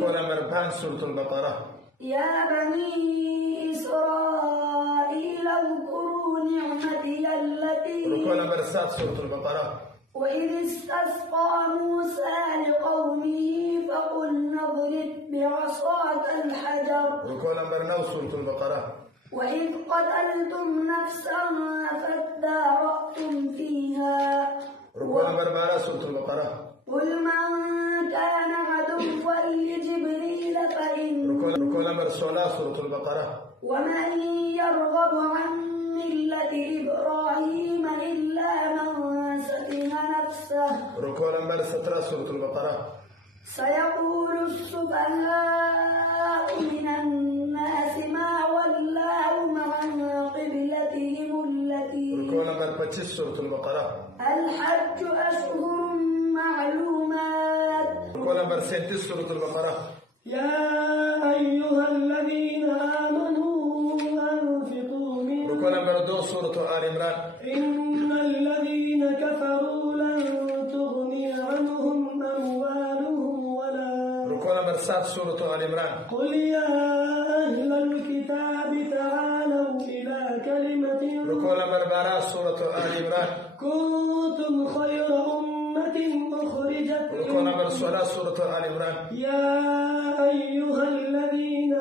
ركوع نمبر 5 سورة البقرة. يا بني إسرائيل اذكروا نعمتي التي ركوع نمبر 7 سورة البقرة. وإذ استسقى موسى لقومه فقلنا اضرب بعصاك الحجر. ركوع نمبر 9 سورة البقرة. وإذ قتلتم نفسا فادارأتم فيها. ركوع نمبر 12 سورة البقرة. قل من كان عدوا لجبريل ركوع نمبر 16 سورة البقرة. ومن يرغب عن ملة إبراهيم إلا من سفه نفسه. ركوع نمبر 17 سورة البقرة. سيقول السفهاء من الناس ما ولاهم عن قبلتهم التي. ركوع نمبر 25 سورة البقرة. الحج أشهر معلومات. ركوع نمبر 37 سورة البقرة. يا أيها الذين آمنوا أنفقوا من. ركوع نمبر 2 سورة آل عمران. إن الذين كفروا لن تغني عنهم أموالهم ولا. ركوع نمبر 7 سورة آل عمران. قل يا أهل الكتاب تعالوا إلى كلمة. ركوع نمبر 12 سورة آل عمران. كنتم خير أمة أخرجت. ركوع نمبر 16 سورة آل عمران. يا أيها الذين